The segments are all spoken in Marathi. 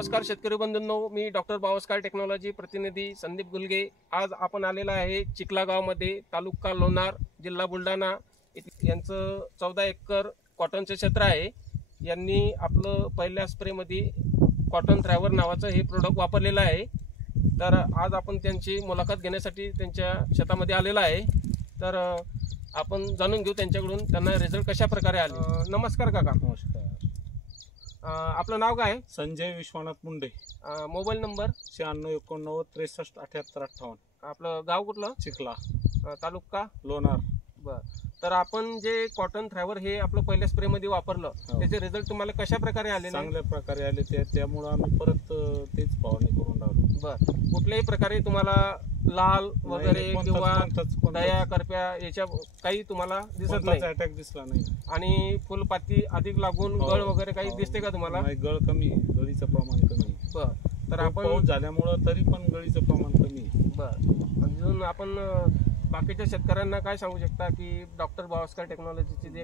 नमस्कार शेतकरी बंधूंनो, मी डॉक्टर बावस्कर टेक्नॉलॉजी प्रतिनिधी संदीप गुलगे। आज आपण आलेला आहे चिखला गावामध्ये, तालुका लोणार, जिल्हा बुलढाणा। यांचं 14 एकर कॉटनचे क्षेत्र आहे। यांनी आपलं पहिल्या स्प्रेमध्ये कॉटन थ्रायव्हर नावाचं हे प्रोडक्ट वापरलेलं आहे। तर आज आपण त्यांची मुलाखत घेण्यासाठी त्यांच्या शेतामध्ये आलेला आहे। तर आपण जाणून घेऊ त्यांच्याकडून त्यांना रिझल्ट कशा प्रकारे आले। नमस्कार काका। नमस्कार। आपलं नाव काय? संजय विश्वनाथ मुंडे। Mobile number 96 89 63 78 58। आपलं गाव कुठलं? चिखला, तालुका लोणार। बर, तर आपण जे कॉटन थ्रायव्हर हे आपलं पहिल्या स्प्रे मध्ये वापरलं, त्याचे रिझल्ट तुम्हाला कशा प्रकारे आले? चांगल्या प्रकारे आले। त्यामुळे आम्ही परत तेच फवारणी करून राहिलो। बर, कुठल्याही प्रकारे तुम्हाला लाल वगैरे किंवा दया करप्या याच्या काही तुम्हाला दिसत नाही? अटॅक दिसला नाही। आणि फुलपाती अधिक लागून गळ वगैरे काही दिसते का तुम्हाला? नाही, गळ कमी, गळीचं प्रमाण कमी। बर, तर आपण पाऊस झाल्यामुळे तरी पण गळीचं प्रमाण कमी। बर, अजून आपण बाकीच्या शेतकऱ्यांना काय सांगू शकता की डॉक्टर बावस्कर टेक्नॉलॉजीचे जे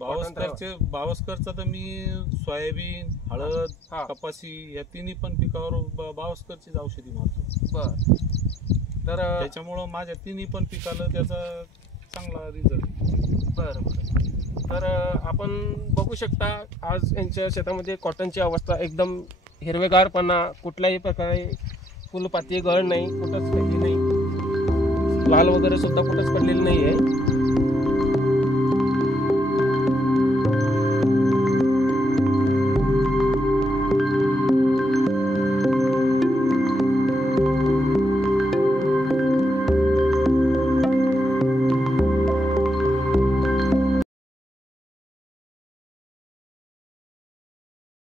बावस्करचं तर मी सोयाबीन, हळद, कपाशी या तिन्ही पण पिकावर बावस्करचीच औषधी मारतो। बर, तर त्याच्यामुळं माझ्या तिन्ही पण पिकाला त्याचा चांगला रिझल्ट। बरं बरं, तर आपण बघू शकता आज यांच्या शेतामध्ये कॉटनची अवस्था एकदम हिरवेगारपणा, कुठल्याही प्रकारे फुलपाती गळ नाही, कुठंच काही नाही, लाल वगैरे सुद्धा कुठंच पडलेली नाही आहे।